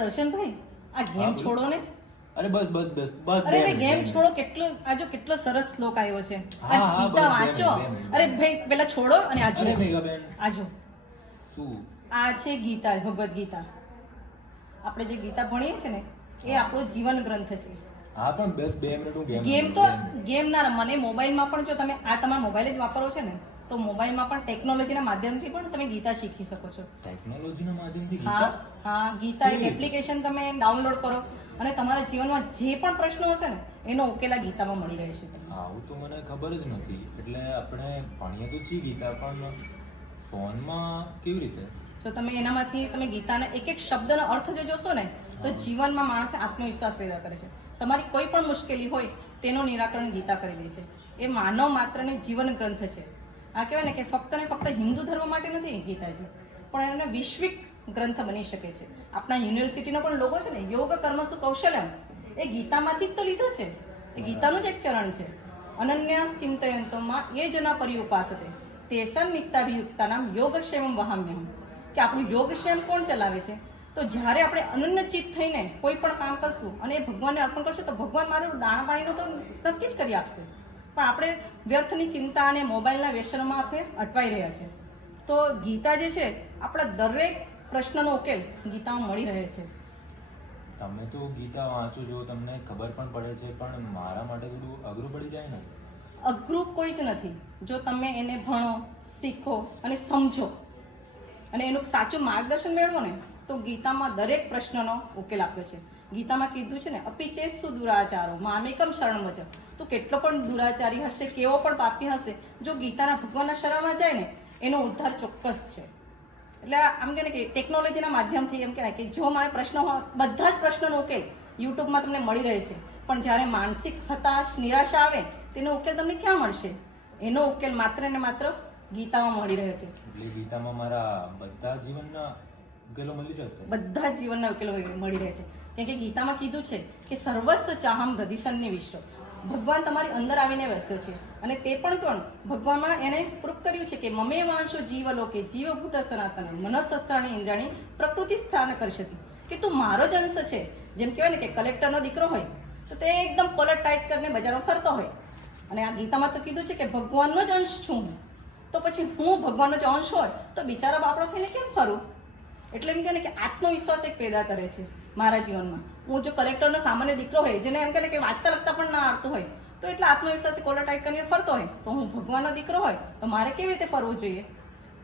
દર્શનભાઈ આ ગેમ છોડો ને. અરે બસ બસ બસ બસ અરે ગેમ છોડો, કેટલો સરસ શ્લોક આવ્યો છે. આ ગીતા વાંચો. અરે ભાઈ પેલા છોડો અને આજો શું આ છે ગીતા, ભગવદ ગીતા. આપણે જે ગીતા ભણીએ છે ને એ આપણો જીવન ગ્રંથ છે. હા પણ બસ 2 મિનિટ હું ગેમ તો ગેમ ના રમવાની. મોબાઈલમાં પણ જો તમે આ તમારા મોબાઈલ જ વાપરો છે ને તો મોબાઈલમાં પણ ટેકનોલોજીના માધ્યમથી પણ તમે ગીતા શીખી શકો છો. ટેકનોલોજીના માધ્યમથી હા હા, ગીતા એક એપ્લિકેશન તમે ડાઉનલોડ કરો અને તમારા જીવનમાં જે પણ પ્રશ્નો હશે ને એનો ઉકેલ આ ગીતામાં મળી રહેશે. આવું તો મને ખબર જ નથી. એટલે આપણે ભણીએ તો છીએ ગીતા, પણ ફોનમાં કેવી રીતે? જો તમે એનામાંથી તમે ગીતાના એક એક શબ્દનો અર્થ જો જોશો ને તો જીવનમાં માણસે આત્મવિશ્વાસ પેદા કરે છે. તમારી કોઈ પણ મુશ્કેલી હોય તેનું નિરાકરણ ગીતા કરી દે છે. એ માનવ માત્રની જીવન ગ્રંથ છે. આ કહેવાય ને કે ફક્ત ને ફક્ત હિન્દુ ધર્મ માટે નથી ગીતાજી, પણ એને વૈશ્વિક ગ્રંથ બની શકે છે. આપણા યુનિવર્સિટીનો પણ લોગો છે ને યોગ કર્મસુ કૌશલ્યમ, એ ગીતામાંથી જ તો લીધો છે. એ ગીતાનું જ એક ચરણ છે. અનન્યાસ ચિંતયંતોમાં એ જના પરિઉપાસતે તેષાં નિત્યાભિયુક્તાનામ યોગક્ષેમમ વહામ્યહમ. કે આપણું યોગક્ષેમ કોણ ચલાવે છે? તો જ્યારે આપણે અનન્યચિત થઈને કોઈ પણ કામ કરશું અને એ ભગવાનને અર્પણ કરશું તો ભગવાન મારું દાણા પાણીનો તો નક્કી જ કરી આપશે. પણ આપણે વ્યર્થની ચિંતા અને મોબાઈલના વ્યસનોમાં આપણે અટવાઈ રહ્યા છે. તો ગીતા જે છે આપણા દરેક પ્રશ્નનો ઉકેલ ગીતામાં મળી રહે છે. તમે તો ગીતા વાંચો છો, તમને ખબર પણ પડે છે, પણ મારા માટે થોડું અઘરું પડી જાય ને. અઘરું કોઈ જ નથી. જો તમે એને ભણો, શીખો અને સમજો અને એનું સાચું માર્ગદર્શન મેળવો ને તો ગીતામાં દરેક પ્રશ્નનો ઉકેલ આપ્યો છે. ગીતામાં કીધું છે ને અપિચેસુ દુરાચારો મામેકમ શરણ વચ. તો કેટલો પણ દુરાચારી હશે, કેવો પણ પાપી હશે, જો ગીતાના ભગવાનના શરણમાં જાય ને એનો ઉદ્ધાર ચોક્કસ છે. એટલે આમ કે ને કે ટેકનોલોજીના માધ્યમથી એમ કહેવાય કે જો મારે પ્રશ્નો હોય, બધા જ પ્રશ્નોનો ઉકેલ યુટ્યુબમાં તમને મળી રહે છે. પણ જ્યારે માનસિક હતાશ, નિરાશા આવે તેનો ઉકેલ તમને ક્યાં મળશે? એનો ઉકેલ માત્ર ને માત્ર ગીતામાં મળી રહ્યો છે. એટલે ગીતામાં મારા બધા જીવનના ઉકેલો મળી જશે. બધા જ જીવનના ઉકેલો મળી રહે છે. કેમ કે ગીતામાં કીધું છે કે સર્વસ્વ ચાહમ હૃદિશન્ય વિશ્વ. ભગવાન તમારી અંદર આવીને બેસ્યો છે અને તે પણ કોણ? ભગવાનમાં એને પ્રૂફ કર્યું છે કે મમે વાંશો જીવલોકે જીવભૂત સનાતન મનઃશસ્ત્રાણી ઇન્દ્રાણી પ્રકૃતિ સ્થાન કરશતી. કે તું મારો જ અંશ છે. જેમ કહેવાય ને કે કલેક્ટરનો દીકરો હોય તો તે એકદમ કોલર ટાઈટ કરીને બજારમાં ફરતો હોય, અને આ ગીતામાં તો કીધું છે કે ભગવાનનો જ અંશ છું હું. તો પછી હું ભગવાનનો જ અંશ હોય તો બિચારા બાપડો થઈને કેમ ફરું? એટલે એમ કહે ને કે આત્મવિશ્વાસ એક પેદા કરે છે મારા જીવનમાં. હું જો કલેક્ટરનો સામાન્ય દીકરો હોય જેને એમ કહે કે વાંચતા લખતા પણ ના આવડતું હોય તો એટલા આત્મવિશ્વાસ કોલર ટાઈટ કરીને ફરતો હોય, તો હું ભગવાનનો દીકરો હોય તો મારે કેવી રીતે ફરવું જોઈએ?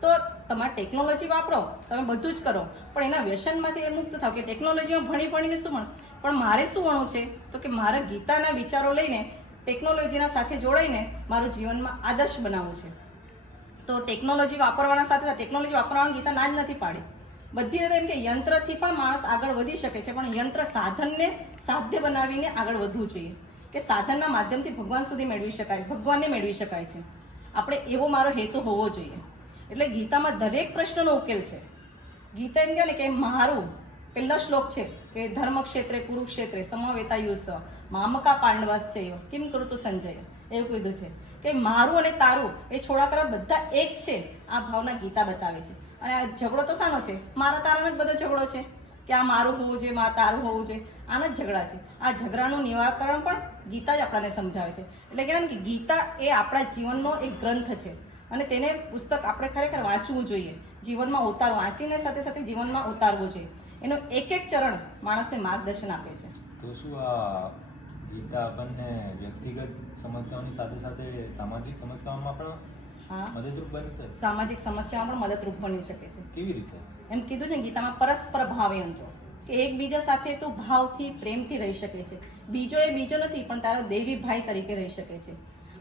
તો તમારે ટેકનોલોજી વાપરો, તમે બધું જ કરો, પણ એના વ્યસનમાંથી એ મુક્ત થાવ કે ટેકનોલોજીમાં ભણીને શું ભણ, પણ મારે શું ભણવું છે? તો કે મારે ગીતાના વિચારો લઈને ટેકનોલોજીના સાથે જોડાઈને મારું જીવનમાં આદર્શ બનાવવું છે. તો ટેકનોલોજી વાપરવાના સાથે ટેકનોલોજી વાપરવાની ગીતા ના જ નથી પાડી. બધી રીતે એમ કે યંત્રથી પણ માણસ આગળ વધી શકે છે, પણ યંત્ર સાધનને સાધ્ય બનાવીને આગળ વધવું જોઈએ. કે સાધનના માધ્યમથી ભગવાન સુધી મેળવી શકાય, ભગવાનને મેળવી શકાય છે. આપણે એવો મારો હેતુ હોવો જોઈએ. એટલે ગીતામાં દરેક પ્રશ્નનો ઉકેલ છે. ગીતા એમ કહે ને કે મારું પહેલો શ્લોક છે કે ધર્મ ક્ષેત્રે કુરુક્ષેત્રે સમવેતા યુસ્વ મામકા પાંડવાશ્ચૈવ કિમ કૃતુ સંજય. એવું કીધું છે કે મારું અને તારું એ છોડા કરવા બધા એક છે. આ ભાવના ગીતા બતાવે છે. અને આ ઝઘડો તો શાનો છે? મારા તારાનો જ બધો ઝઘડો છે કે આ મારું હોવું જોઈએ, મારા તારું હોવું જોઈએ, આના જ ઝઘડા છે. આ ઝઘડાનું નિવારણ પણ ગીતા જ આપણને સમજાવે છે. એટલે કહેવાય ને કે ગીતા એ આપણા જીવનનો એક ગ્રંથ છે અને તેને પુસ્તક આપણે ખરેખર વાંચવું જોઈએ, જીવનમાં ઉતારવું, વાંચીને સાથે સાથે જીવનમાં ઉતારવું જોઈએ. એનો એક એક ચરણ માણસને માર્ગદર્શન આપે છે. તો શું આ ગીતા આપણને વ્યક્તિગત સમસ્યાઓની સાથે સાથે સામાજિક સમસ્યાઓમાં પણ મદદરૂપ બનશે? સામાજિક સમસ્યામાં પણ મદદરૂપ બની શકે છે. કેવી રીતે? એમ કીધું છે ગીતામાં પરસ્પર ભાવયંતો, કે એકબીજા સાથે તું ભાવથી પ્રેમથી રહી શકે છે. બીજો એ બીજો નથી પણ તારો દેવી ભાઈ તરીકે રહી શકે છે.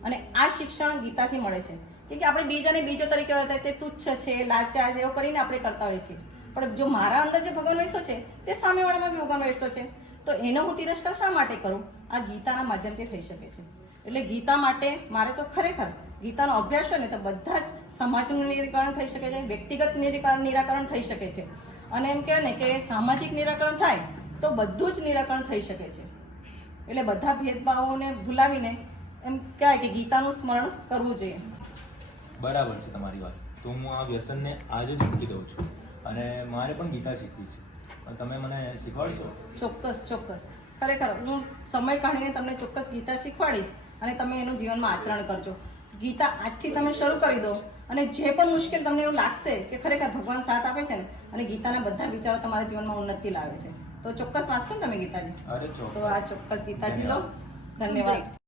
અને આ શિક્ષણ ગીતાથી મળે છે. કેમ કે આપણે બીજાને બીજો તરીકે તે તુચ્છ છે, લાચાર છે એવું કરીને આપણે કરતા હોઈએ છીએ. પણ જો મારા અંદર જે ભગવાન વૈસો છે તે સામેવાળામાં બી ભગવાન વૈસો છે, તો એનો હું તિરસ્કાર શા માટે કરું? આ ગીતાના માધ્યમથી થઈ શકે છે. એટલે ગીતા માટે મારે તો ખરેખર ગીતાનો અભ્યાસ હોય ને તો બધા જ સમાજનું નિરાકરણ થઈ શકે છે, વ્યક્તિગત નિરાકરણ થઈ શકે છે, અને એમ કહેવાય ને કે સામાજિક નિરાકરણ થાય તો બધું જ નિરાકરણ થઈ શકે છે. એટલે બધા ભેદભાવોને ભૂલાવીને એમ કહેવાય કે ગીતાનું સ્મરણ કરવું જોઈએ. બરાબર છે તમારી વાત. તો હું આ વ્યસનને આજે જ મૂકી દઉં છું અને મારે પણ ગીતા શીખવી છે. પણ તમે મને શીખવાડશો? ચોક્કસ ચોક્કસ, ખરેખર હું સમય કાઢીને તમને ચોક્કસ ગીતા શીખવાડીશ અને તમે એનું જીવનમાં આચરણ કરજો. ગીતા આજથી તમે શરૂ કરી દો અને જે પણ મુશ્કેલ તમને એવું લાગશે કે ખરેખર ભગવાન સાથ આપે છે ને અને ગીતાના બધા વિચારો તમારા જીવનમાં ઉન્નતિ લાવે છે, તો ચોક્કસ વાંચશો ને તમે ગીતાજી? અરે ચોક્કસ. તો આ ચોક્કસ ગીતાજી લો. ધન્યવાદ.